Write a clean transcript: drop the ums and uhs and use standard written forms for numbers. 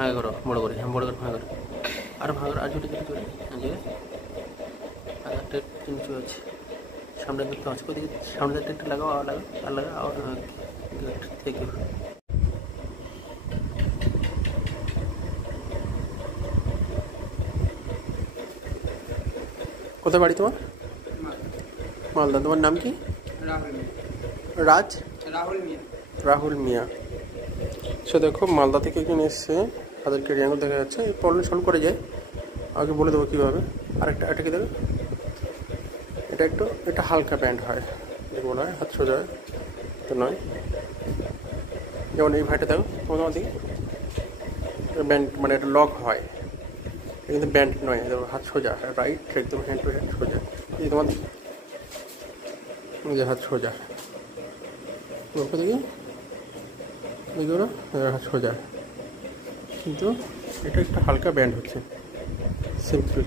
ভাঙা করো বড় করে, হ্যাঁ বড় করে ভাঙা করো, আর ভাঙা করো, আর জোরে জোরে জোরে জোরে। আর একটা নিচু আছে, সামনে দেখতে আছে, ওদিকে সামনে একটু লাগাও, আর লাগাও, আর লাগাও, আর গুড, থ্যাংক ইউ। কোথায় বাড়ি তোমার? মালদা। তোমার নাম কি? রাজ রাহুল মিয়া। সে দেখো মালদা থেকে কিনে এসছে, তাদের কেরিং দেখা যাচ্ছে। এই প্রবলেম সলভ করে যায়, আগে বলে দেবো কীভাবে। আরেকটা এটা কি দেবে, এটা হালকা ব্যান্ড হয়, দেখে মনে হয় হাত সোজা হয় তো নয়। যেমন এই ভাইটা দেখো তোমার দিকে ব্যান্ড, মানে এটা লক হয়, কিন্তু ব্যান্ড নয়, হাত সোজা, রাইট একদম হ্যান্ড টু হ্যান্ড সোজা। এই তোমার যে হাত সোজা, দেখি দেখো না, হাত সোজা, কিন্তু এটা একটা হালকা ব্যান্ড হচ্ছে সিম্পল।